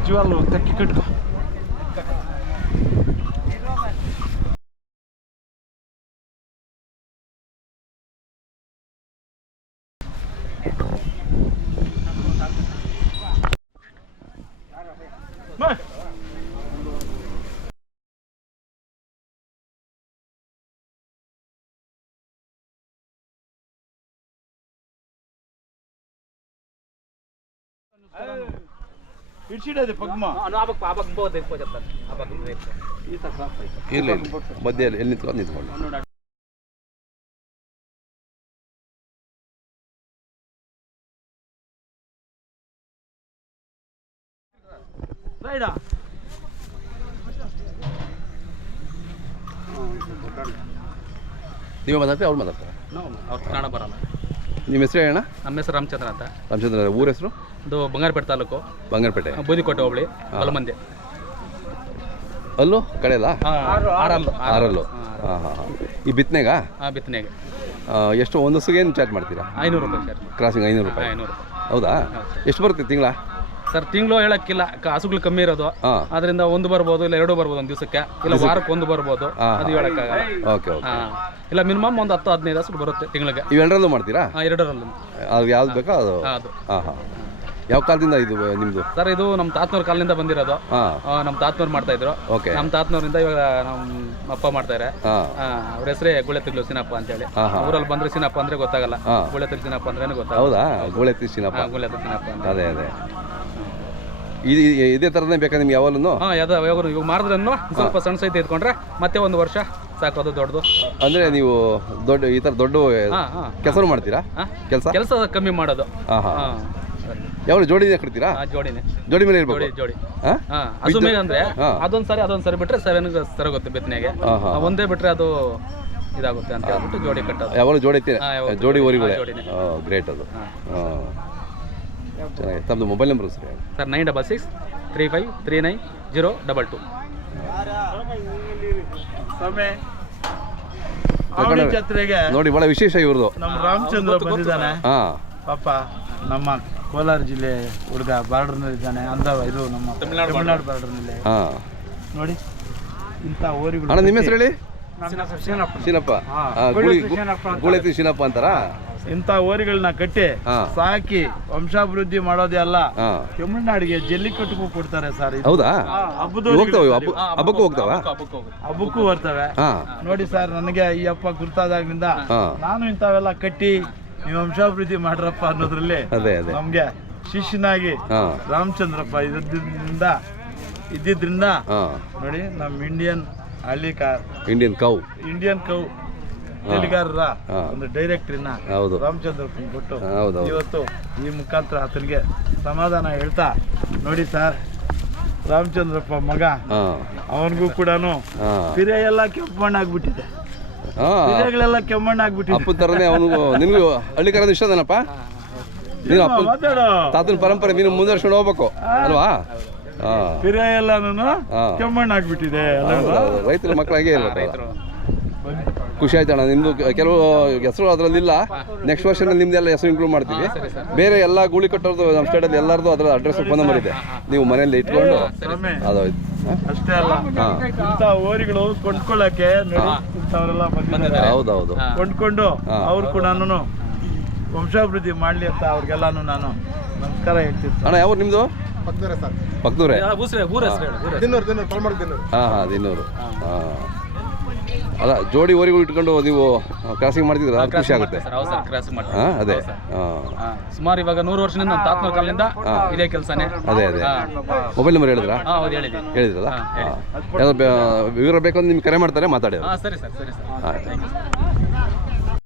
ನಿಜವಲ್ಲ ತಕ್ಕಿ ಕಟ್ಕೊ. ఇడ్చిడేది పగ్మ ಇರಲಿ ಮಧ್ಯೆ ಎಲ್ಲಿ ನಿಂತ್ಕೊಂಡು ರೈಡಾ ನೀವೇ ಮಾತಾಡ್ತೀವಿ ಅವ್ರು ಮಾತಾಡ್ತಾರೆ ಅವ್ರು ಕನ್ನಡ ಬರಲ್ಲ. ನಿಮ್ಮ ಹೆಸರು ಹೇಳೋಣ. ನಮ್ಮ ಹೆಸರು ರಾಮಚಂದ್ರ ಅಂತ. ರಾಮಚಂದ್ರ ಊರ ಹೆಸರು? ಇದು ಬಂಗಾರಪೇಟೆ ತಾಲೂಕು, ಬಂಗಾರಪೇಟೆ, ಬೂದಿಕೋಟೆ ಹೋಬಳಿ, ಬಲಮಂದಿ. ಅಲ್ಲೂ ಕಡೆ ಅಲ್ಲ? ಆರಲ್ಲು. ಹಾಂ ಹಾಂ. ಈ ಬಿತ್ತನೆಗ? ಹಾಂ, ಬಿತ್ತನೆಗೆ. ಎಷ್ಟು ಒಂದು ಹಸುಗೆ ಏನು ಚಾರ್ಜ್ ಮಾಡ್ತೀರಾ? 500 ರೂಪಾಯಿ ಸರ್. ಕ್ರಾಸಿಂಗ್ 500 ರೂಪಾಯಿ? 500 ರೂಪಾಯಿ. ಹೌದಾ? ಎಷ್ಟು ಬರುತ್ತೆ ತಿಂಗಳ? ಸರ್ ತಿಂಗಳು ಹೇಳಕ್ಕಿಲ್ಲ, ಹಸುಗಳು ಕಮ್ಮಿ ಇರೋದು, ಅದರಿಂದ ಒಂದು ಬರ್ಬೋದು, ಇಲ್ಲ 2 ಬರ್ಬೋದು ಒಂದು ದಿವಸಕ್ಕೆ, ಇಲ್ಲ ವಾರಕ್ಕೆ ಒಂದು ಬರ್ಬೋದು, ಅದು ಹೇಳಕ್ಕಾಗಲ್ಲ. Okay okay. ಇಲ್ಲ ಮಿನಿಮಮ್ ಒಂದು 10-15 ಹಸು ಬರುತ್ತೆ ತಿಂಗಳಿಗೆ. ಇವೆರಡರಲ್ಲೂ ಮಾಡ್ತೀರಾ? 2ರಲ್ಲೂ. ಅದು ಯಾವ್ದು ಬೇಕೋ ಅದು? ಹಾಂ ಹಾಂ. ಯಾವ ಕಾಲದಿಂದ ಇದು ನಿಮ್ಮದು? ಸರ್ ಇದು ನಮ್ಮ ತಾತನವ್ರ ಕಾಲದಿಂದ ಬಂದಿರೋದು. ನಮ್ಮ ತಾತನವ್ರು ಮಾಡ್ತಾ ಇದ್ರು. ಓಕೆ. ನಮ್ಮ ತಾತನವರಿಂದ ಇವಾಗ ನಮ್ಮ ಅಪ್ಪ ಮಾಡ್ತಾರೆ. ಅವ್ರ ಹೆಸರೇ ಗುಳೆತಿಗ್ಲು ಸಿನಪ್ಪ ಅಂತೇಳಿ. ಊರಲ್ಲಿ ಬಂದ್ರೆ ಸಿನಪ್ಪ ಅಂದ್ರೆ ಗೊತ್ತಾಗಲ್ಲ, ಗುಳೆತಿಗ್ ಸಿನಪ್ಪ ಅಂದ್ರೆ ಗೊತ್ತಾಗಲ್ಲ. ಹೌದಾ? ಗುಳೆತಿ ಸಿನಪ್ಪ. ಗುಳೆತಿಗ್ ಸಿನಪ್ಪ ಅಂತ. ಅದೇ ಅದೇ. ಇದೇ ಥರನೇ ಬೇಕಾ ನಿಮ್ಗೆ ಯಾವಾಗಲೂ? ಇವಾಗ ಮಾಡಿದ್ರನ್ನು ಸ್ವಲ್ಪ ಸಣ್ಣ ಸಹಿತ ಇಟ್ಕೊಂಡ್ರೆ ಮತ್ತೆ ಒಂದು ವರ್ಷ ಸಾಕೋದು ದೊಡ್ಡದು. ಅಂದ್ರೆ ನೀವು ದೊಡ್ಡ ಈ ಥರ ದೊಡ್ಡ ಕೆಲಸ ಮಾಡ್ತೀರಾ? ಕೆಲಸ ಕಮ್ಮಿ ಮಾಡೋದು. ಯಾವ ಜೋಡಿನೇ ಕಟ್ತೀರಾ? ಜೋಡಿನೇ. ಜೋಡಿ ಮೇಲೆ ಇರ್ಬೇಕು. ಜೋಡಿ. ಹಸು ಮೇಲೆ ಅಂದ್ರೆ ಅದೊಂದ್ಸರಿ ಬಿಟ್ರೆ 7 ಸರಗುತ್ತೆ ಬಿತ್ತನೆಗೆ. ಒಂದೇ ಬಿಟ್ರೆ ಅದು ಇದಾಗುತ್ತೆ ಅಂತ ಹೇಳ್ಬಿಟ್ಟು ಜೋಡಿ ಕಟ್ಟೋದು. ಯಾವಾಗಲೂ ಜೋಡಿ ಜೋಡಿ ಊರಿಗಳೇ. ಗ್ರೇಟ್ ಅದು. ಚೆನ್ನಾಗಿ. ತಮ್ಮದು ಮೊಬೈಲ್ ನಂಬರ್ ಸರ್? 9663539022. ನೋಡಿ ಬಹಳ ವಿಶೇಷ ಇವ್ರದ್ದು. ನಮ್ಮ ರಾಮಚಂದ್ರ ಬಂದಿದ್ದಾನೆ ಪಾಪ, ನಮ್ಮ ಕೋಲಾರ ಜಿಲ್ಲೆ ಹುಡುಗ, ಬಾರ್ಡರ್ನಲ್ಲಿದ್ದಾನೆ. ಇದು ನಮ್ಮ ತಮಿಳುನಾಡು ಬಾರ್ಡರ್ನಲ್ಲಿ. ನೋಡಿ ಇಂಥ ಓರಿಗಳು. ಅಣ್ಣ ನಿಮ್ಮ ಹೆಸರು ಹೇಳಿ? ಶೀನಪ್ಪ. ಗುಳೆತಿ ಶೀನಪ್ಪ ಅಂತಾರ? ಇಂಥ ಓರಿಗಳನ್ನ ಕಟ್ಟಿ ಸಾಕಿ ವಂಶಾಭಿವೃದ್ಧಿ ಮಾಡೋದೇ ಅಲ್ಲ, ತಮಿಳುನಾಡಿಗೆ ಜಲ್ಲಿಕಟ್ಟುಗೂ ಕೊಡ್ತಾರೆ ಸರ್. ಹೌದಾ? ಹಬ್ಬಕ್ಕೂ ಹೋಗ್ತಾವ? ಹಬ್ಬಕ್ಕೂ ಬರ್ತವೆ. ನೋಡಿ ಸರ್, ನನಗೆ ಈ ಹಬ್ಬ ಗುರ್ತಾದಾಗಿನಿಂದ ನಾನು ಇಂಥವೆಲ್ಲ ಕಟ್ಟಿ ನೀವು ವಂಶಾಭಿವೃದ್ಧಿ ಮಾಡ್ರಪ್ಪ ಅನ್ನೋದ್ರಲ್ಲಿ ನಮ್ಗೆ ಶಿಷ್ಯನಾಗಿ ರಾಮಚಂದ್ರಪ್ಪ ಇದ್ದಿದ್ರಿಂದ ನೋಡಿ ನಮ್ಮ ಇಂಡಿಯನ್ ಕೌ ತೆಲಿಗಾರರ ಒಂದು ಡೈರೆಕ್ಟ್ರಿನ ರಾಮಚಂದ್ರಪ್ಪನ ಕೊಟ್ಟು ಇವತ್ತು ಈ ಮುಖಾಂತರ ಆತನಿಗೆ ಸಮಾಧಾನ ಹೇಳ್ತಾ, ನೋಡಿ ಸರ್ ರಾಮಚಂದ್ರಪ್ಪ ಮಗ, ಅವನಿಗೂ ಕೂಡ ಪಿರೆ ಎಲ್ಲ ಕೆಮ್ಮಣ್ಣಾಗ್ಬಿಟ್ಟಿದೆ. ಪಿರೆಗಳೆಲ್ಲ ಕೆಮ್ಮಣ್ಣಾಗ್ಬಿಟ್ಟಿದೆ. ಅಪ್ಪ ತರನೇ ಅವನಿಗೂ. ನಿನ್ಗೂ ಹಳ್ಳಿಕಾರದ ಇಷ್ಟನಪ್ಪ? ನೀನು ಅಪ್ಪ ತಾತನ ಪರಂಪರೆ ನೀನು ಮುಂದುವರ್ಸ್ಕೊಂಡು ಹೋಗ್ಬೇಕು ಅಲ್ವಾ? ಪಿರೆ ಎಲ್ಲಾನು ಕೆಮ್ಮಣ್ಣಾಗ್ಬಿಟ್ಟಿದೆ. ರೈತರ ಮಕ್ಕಳಾಗೆ ಇರ್ಬೇಕು. ಖುಷಿ ಆಯ್ತಣ್ಣ. ನಿಮ್ದು ಕೆಲವು ಹೆಸರು ಅದರಲ್ಲಿಲ್ಲ, ನೆಕ್ಸ್ಟ್ ವರ್ಷನಲ್ಲಿ ನಿಮ್ದೆಲ್ಲ ಹೆಸರು ಇಂಕ್ಲೂಡ್ ಮಾಡ್ತೀವಿ. ಬೇರೆ ಎಲ್ಲ ಗೂಳಿ ಕಟ್ಟೋದು ನಮ್ಮ ಸ್ಟೇಟಲ್ಲಿ ಎಲ್ಲರದು ಅದರ ಅಡ್ರೆಸ್ ಫೋನ್ ನಂಬರ್ ಇದೆ, ನೀವು ಮನೆಯಲ್ಲಿ ಇಟ್ಕೊಂಡು ಅದು ಅಷ್ಟೇ ಅಲ್ಲ, ಇಂಥ ಓರಿಗಳು ಕೊಂಡ್ಕೊಳ್ಳಕ್ಕೆ ಇಂಥವರೆಲ್ಲ ಬಂದಿದ್ದಾರೆ. ಹೌದೌದು. ಕೊಂಡ್ಕೊಂಡು ಅವ್ರು ಕೂಡ ವಂಶಾಭಿವೃದ್ಧಿ ಮಾಡ್ಲಿ ಅಂತ ಅವ್ರಿಗೆಲ್ಲಾನು ನಾನು ನಮಸ್ಕಾರ ಹೇಳ್ತೀನಿ. ಅಣ್ಣ ಯಾವ ನಿಮ್ದು? ಪಕ್ದೂರೇ. ದಿನ್ನೂರು. ಅಲ್ಲ, ಜೋಡಿ ಓರಿಗಳು ಇಟ್ಕೊಂಡು ನೀವು ಕ್ರಾಸಿಂಗ್ ಮಾಡ್ತಿದ್ರೆ ಅದು ಖುಷಿ ಆಗುತ್ತೆ. ಅದೇ ಸುಮಾರು ಇವಾಗ 100 ವರ್ಷದಿಂದ ನಮ್ಮ ತಾತನವ್ರ ಕಾಲದಿಂದ ಇದೇ ಕೆಲಸನೇ. ಅದೇ ಮೊಬೈಲ್ ನಂಬರ್ ಹೇಳಿದ್ರಾ? ಹೇಳಿದ್ರಲ್ಲ. ಯಾವ್ದು ವಿವರ ಬೇಕು ಅಂದ್ರೆ ನಿಮ್ಗೆ ಕರೆ ಮಾಡ್ತಾರೆ, ಮಾತಾಡಿ. ಸರಿ ಸರ್.